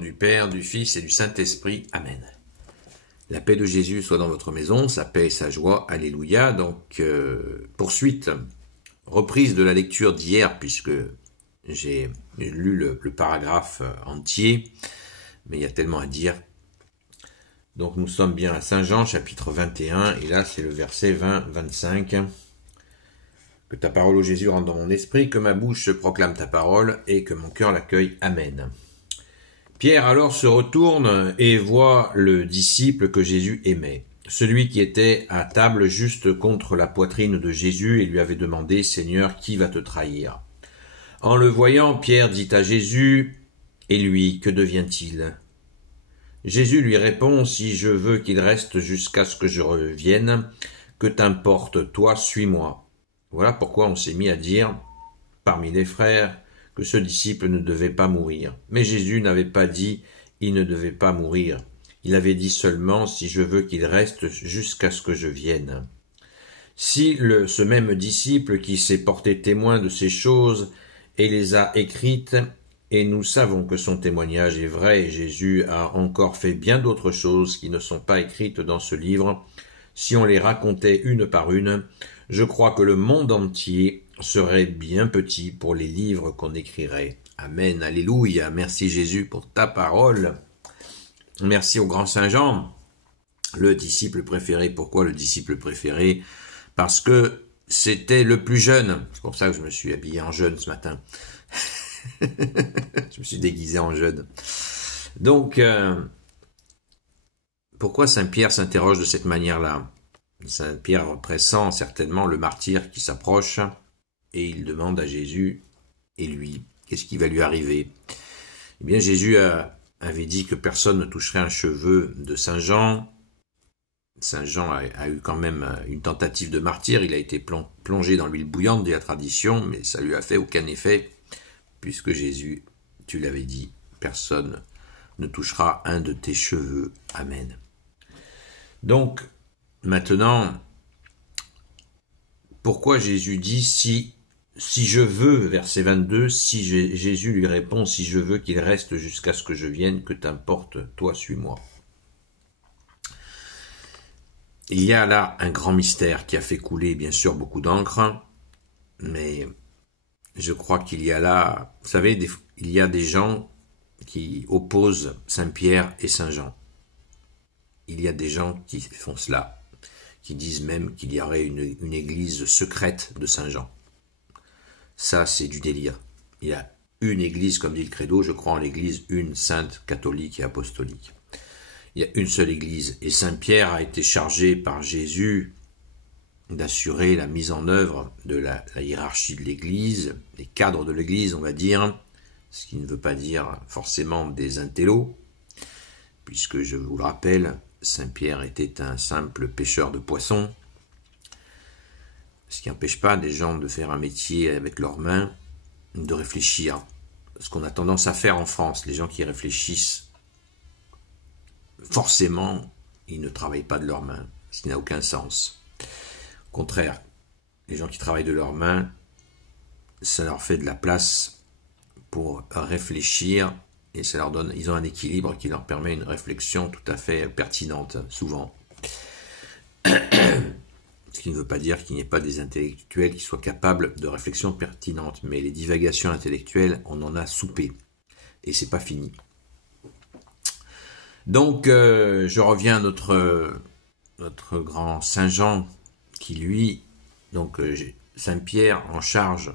Du Père, du Fils et du Saint-Esprit. Amen. La paix de Jésus soit dans votre maison, sa paix et sa joie. Alléluia. Donc, poursuite, reprise de la lecture d'hier, puisque j'ai lu le paragraphe entier, mais il y a tellement à dire. Donc, nous sommes bien à Saint Jean, chapitre 21, et là, c'est le verset 20-25. Que ta parole, ô Jésus, rentre dans mon esprit, que ma bouche proclame ta parole, et que mon cœur l'accueille. Amen. Pierre alors se retourne et voit le disciple que Jésus aimait, celui qui était à table juste contre la poitrine de Jésus et lui avait demandé « Seigneur, qui va te trahir ?» En le voyant, Pierre dit à Jésus « Et lui, que devient-il » Jésus lui répond « Si je veux qu'il reste jusqu'à ce que je revienne, que t'importe, toi, suis-moi. » Voilà pourquoi on s'est mis à dire, parmi les frères, que ce disciple ne devait pas mourir. Mais Jésus n'avait pas dit « il ne devait pas mourir ». Il avait dit seulement « si je veux qu'il reste jusqu'à ce que je vienne ». Si ce même disciple qui s'est porté témoin de ces choses et les a écrites, et nous savons que son témoignage est vrai, et Jésus a encore fait bien d'autres choses qui ne sont pas écrites dans ce livre, si on les racontait une par une, je crois que le monde entier serait bien petit pour les livres qu'on écrirait. Amen, alléluia, merci Jésus pour ta parole. Merci au grand Saint Jean, le disciple préféré. Pourquoi le disciple préféré? Parce que c'était le plus jeune. C'est pour ça que je me suis habillé en jeune ce matin. Je me suis déguisé en jeune. Donc, pourquoi Saint Pierre s'interroge de cette manière-là? Saint Pierre pressent certainement le martyr qui s'approche et il demande à Jésus, et lui, qu'est-ce qui va lui arriver? Eh bien, Jésus avait dit que personne ne toucherait un cheveu de Saint Jean. Saint Jean a eu quand même une tentative de martyr, il a été plongé dans l'huile bouillante, dit la tradition, mais ça lui a fait aucun effet, puisque Jésus, tu l'avais dit, personne ne touchera un de tes cheveux. Amen. Donc, maintenant, pourquoi Jésus dit si je veux, verset 22, si Jésus lui répond, si je veux qu'il reste jusqu'à ce que je vienne, que t'importe, toi suis-moi. Il y a là un grand mystère qui a fait couler bien sûr beaucoup d'encre, mais je crois qu'il y a là, vous savez, il y a des gens qui opposent Saint Pierre et Saint Jean. Il y a des gens qui font cela, qui disent même qu'il y aurait une église secrète de Saint Jean. Ça, c'est du délire. Il y a une église, comme dit le credo, je crois en l'église une, sainte, catholique et apostolique. Il y a une seule église. Et Saint Pierre a été chargé par Jésus d'assurer la mise en œuvre de la hiérarchie de l'église, les cadres de l'église, on va dire, ce qui ne veut pas dire forcément des intellos, puisque je vous le rappelle, Saint Pierre était un simple pêcheur de poissons, ce qui n'empêche pas des gens de faire un métier avec leurs mains, de réfléchir. Ce qu'on a tendance à faire en France, les gens qui réfléchissent, forcément, ils ne travaillent pas de leurs mains, ce qui n'a aucun sens. Au contraire, les gens qui travaillent de leurs mains, ça leur fait de la place pour réfléchir, et ça leur donne, ils ont un équilibre qui leur permet une réflexion tout à fait pertinente, souvent. Ce qui ne veut pas dire qu'il n'y ait pas des intellectuels qui soient capables de réflexions pertinentes, mais les divagations intellectuelles, on en a soupé, et c'est pas fini. Donc, je reviens à notre grand Saint Jean, qui lui, donc Saint Pierre en charge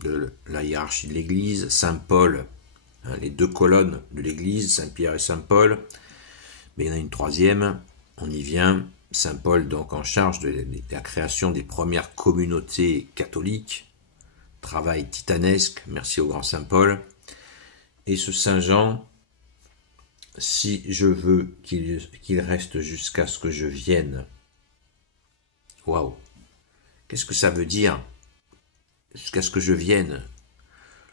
de la hiérarchie de l'Église, Saint Paul, les deux colonnes de l'Église, Saint Pierre et Saint Paul, mais il y en a une troisième, on y vient, Saint Paul donc en charge de la création des premières communautés catholiques, travail titanesque, merci au grand Saint Paul, et ce Saint Jean, si je veux qu'il reste jusqu'à ce que je vienne. Waouh! Qu'est-ce que ça veut dire? Jusqu'à ce que je vienne.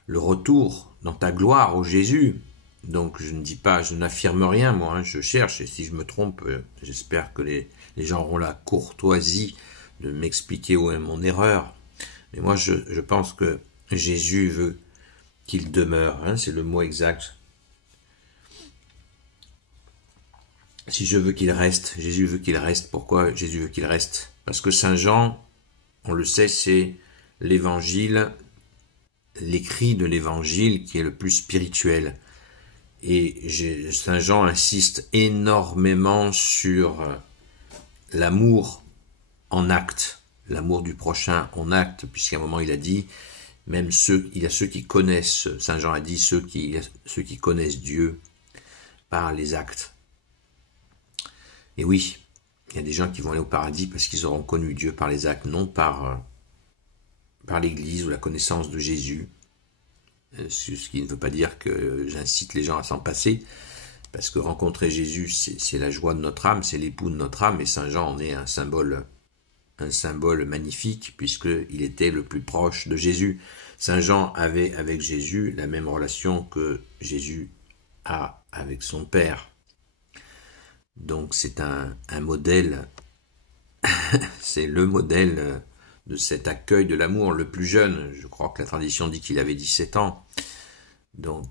Le retour dans ta gloire, ô Jésus. Donc je ne dis pas, je n'affirme rien, moi, hein, je cherche, et si je me trompe, j'espère que les gens auront la courtoisie de m'expliquer où est mon erreur. Mais moi, je pense que Jésus veut qu'il demeure, hein, c'est le mot exact. Si je veux qu'il reste, Jésus veut qu'il reste. Pourquoi Jésus veut qu'il reste? Parce que Saint Jean, on le sait, c'est l'évangile, l'écrit de l'évangile qui est le plus spirituel. Et Saint Jean insiste énormément sur l'amour en acte, l'amour du prochain en acte, puisqu'à un moment il a dit, même il y a ceux qui connaissent, Saint Jean a dit, ceux qui connaissent Dieu par les actes. Et oui, il y a des gens qui vont aller au paradis parce qu'ils auront connu Dieu par les actes, non par l'Église ou la connaissance de Jésus. Ce qui ne veut pas dire que j'incite les gens à s'en passer, parce que rencontrer Jésus, c'est la joie de notre âme, c'est l'époux de notre âme, et Saint Jean en est un symbole magnifique, puisqu'il était le plus proche de Jésus. Saint Jean avait avec Jésus la même relation que Jésus a avec son Père. Donc c'est un modèle, c'est le modèle de cet accueil de l'amour. Le plus jeune, je crois que la tradition dit qu'il avait 17 ans. Donc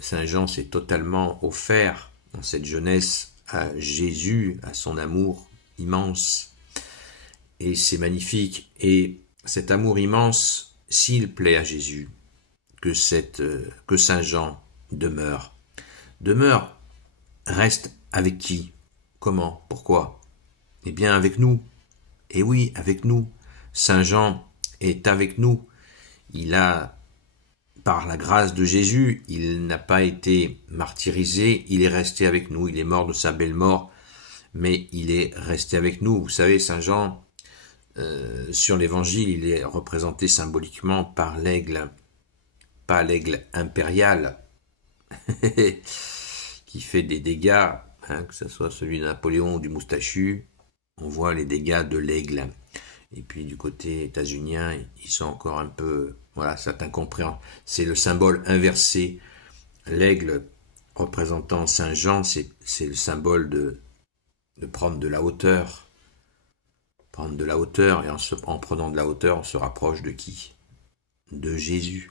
Saint Jean s'est totalement offert dans cette jeunesse à Jésus, à son amour immense. Et c'est magnifique. Et cet amour immense, s'il plaît à Jésus, que Saint Jean demeure, reste avec qui? Comment? Pourquoi? Eh bien avec nous. Et oui, avec nous. Saint Jean est avec nous. Il a, par la grâce de Jésus, il n'a pas été martyrisé, il est resté avec nous, il est mort de sa belle mort, mais il est resté avec nous. Vous savez, Saint Jean, sur l'évangile, il est représenté symboliquement par l'aigle, pas l'aigle impérial, qui fait des dégâts, que ce soit celui de Napoléon ou du moustachu, on voit les dégâts de l'aigle. Et puis du côté états-unien, ils sont encore un peu, voilà, certains comprennent. C'est le symbole inversé. L'aigle représentant Saint Jean, c'est le symbole de prendre de la hauteur. Prendre de la hauteur, et en prenant de la hauteur, on se rapproche de qui? De Jésus.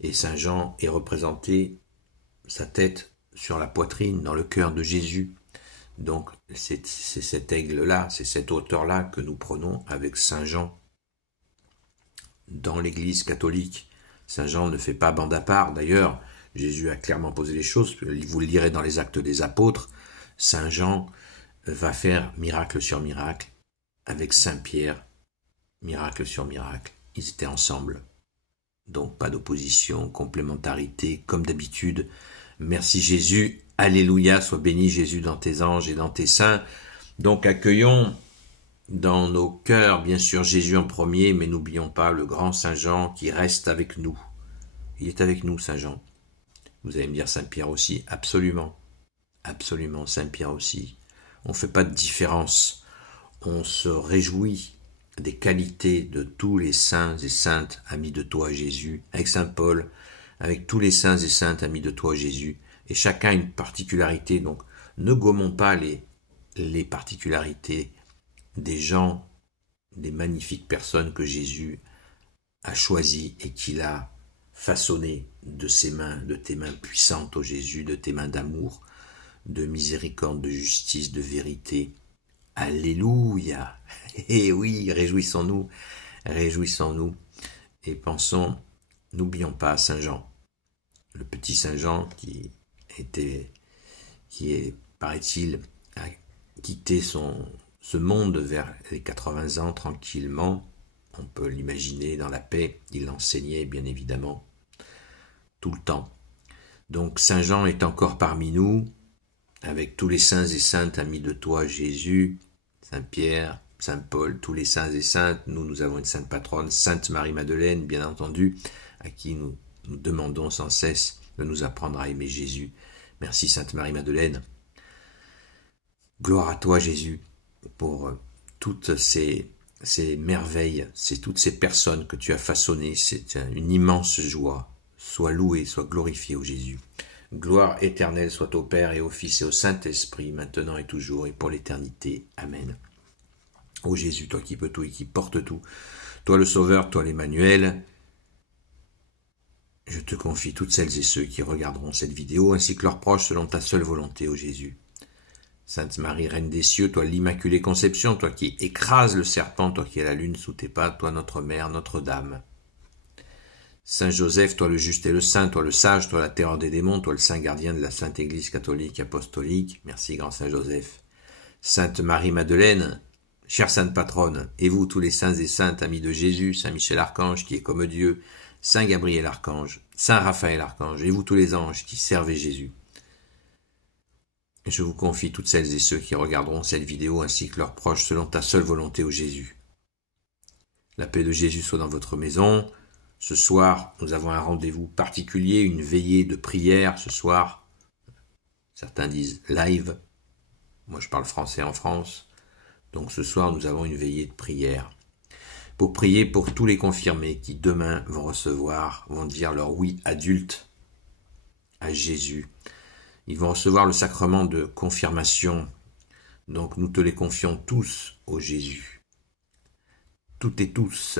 Et Saint Jean est représenté, sa tête sur la poitrine, dans le cœur de Jésus. Donc c'est cet aigle-là, c'est cette hauteur-là que nous prenons avec Saint Jean. Dans l'Église catholique, Saint Jean ne fait pas bande à part. D'ailleurs, Jésus a clairement posé les choses, vous le lirez dans les Actes des Apôtres, Saint Jean va faire miracle sur miracle avec Saint Pierre, miracle sur miracle. Ils étaient ensemble. Donc pas d'opposition, complémentarité, comme d'habitude. Merci Jésus, alléluia, sois béni Jésus dans tes anges et dans tes saints. Donc accueillons dans nos cœurs, bien sûr, Jésus en premier, mais n'oublions pas le grand Saint Jean qui reste avec nous. Il est avec nous, Saint Jean. Vous allez me dire Saint Pierre aussi, absolument. Absolument, Saint Pierre aussi. On ne fait pas de différence. On se réjouit des qualités de tous les saints et saintes amis de toi, Jésus, avec Saint Paul, avec tous les saints et saintes amis de toi, Jésus, et chacun a une particularité, donc ne gommons pas les particularités des gens, des magnifiques personnes que Jésus a choisies et qu'il a façonnées de ses mains, de tes mains puissantes, ô Jésus, de tes mains d'amour, de miséricorde, de justice, de vérité. Alléluia! Eh oui, réjouissons-nous, et pensons, n'oublions pas Saint Jean, le petit Saint Jean qui est, paraît-il, a quitté ce monde vers les 80 ans tranquillement. On peut l'imaginer dans la paix. Il enseignait bien évidemment tout le temps. Donc Saint Jean est encore parmi nous, avec tous les saints et saintes amis de toi, Jésus, Saint Pierre, Saint Paul, tous les saints et saintes. Nous avons une sainte patronne, Sainte Marie-Madeleine, bien entendu, à qui nous demandons sans cesse de nous apprendre à aimer Jésus. Merci Sainte Marie-Madeleine. Gloire à toi Jésus pour toutes ces merveilles, toutes ces personnes que tu as façonnées. C'est une immense joie. Sois loué, sois glorifié, ô Jésus. Gloire éternelle soit au Père et au Fils et au Saint-Esprit, maintenant et toujours et pour l'éternité. Amen. Ô Jésus, toi qui peux tout et qui portes tout, toi le Sauveur, toi l'Emmanuel, je te confie toutes celles et ceux qui regarderont cette vidéo, ainsi que leurs proches selon ta seule volonté, ô Jésus. Sainte Marie, Reine des cieux, toi l'Immaculée Conception, toi qui écrases le serpent, toi qui as la lune sous tes pas, toi notre Mère, Notre-Dame. Saint Joseph, toi le juste et le saint, toi le sage, toi la terreur des démons, toi le saint gardien de la Sainte Église catholique apostolique. Merci, grand Saint Joseph. Sainte Marie-Madeleine, chère Sainte Patronne, et vous tous les saints et saintes, amis de Jésus, Saint Michel Archange qui est comme Dieu, Saint Gabriel Archange, Saint Raphaël Archange, et vous tous les anges qui servez Jésus. Je vous confie toutes celles et ceux qui regarderont cette vidéo ainsi que leurs proches selon ta seule volonté, ô Jésus. La paix de Jésus soit dans votre maison. Ce soir, nous avons un rendez-vous particulier, une veillée de prière ce soir. Certains disent live. Moi, je parle français en France. Donc ce soir, nous avons une veillée de prière. Pour prier pour tous les confirmés qui demain vont dire leur oui adulte à Jésus. Ils vont recevoir le sacrement de confirmation. Donc nous te les confions tous, ô Jésus. Toutes et tous.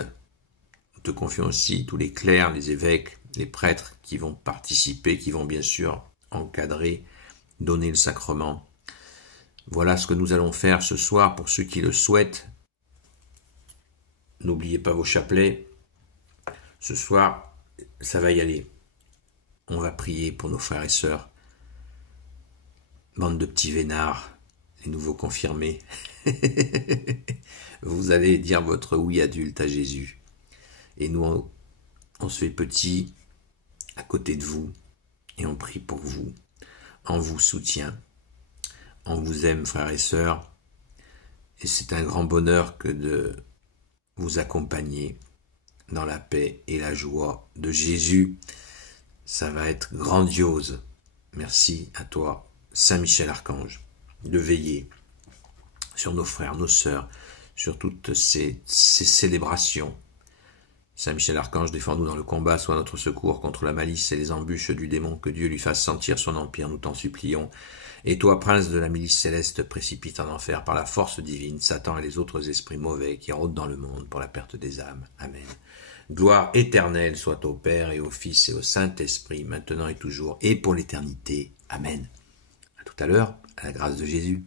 Nous te confions aussi tous les clercs, les évêques, les prêtres qui vont participer, qui vont bien sûr encadrer, donner le sacrement. Voilà ce que nous allons faire ce soir pour ceux qui le souhaitent. N'oubliez pas vos chapelets. Ce soir, ça va y aller. On va prier pour nos frères et sœurs. Bande de petits vénards, les nouveaux confirmés. Vous allez dire votre oui adulte à Jésus. Et nous, on se fait petit à côté de vous et on prie pour vous. On vous soutient. On vous aime, frères et sœurs. Et c'est un grand bonheur que de vous accompagner dans la paix et la joie de Jésus. Ça va être grandiose. Merci à toi, Saint Michel Archange, de veiller sur nos frères, nos sœurs, sur toutes ces célébrations. Saint Michel Archange, défends-nous dans le combat, sois notre secours contre la malice et les embûches du démon, que Dieu lui fasse sentir son empire, nous t'en supplions. Et toi, prince de la milice céleste, précipite en enfer par la force divine Satan et les autres esprits mauvais qui rôdent dans le monde pour la perte des âmes. Amen. Gloire éternelle soit au Père et au Fils et au Saint-Esprit, maintenant et toujours, et pour l'éternité. Amen. À tout à l'heure, à la grâce de Jésus.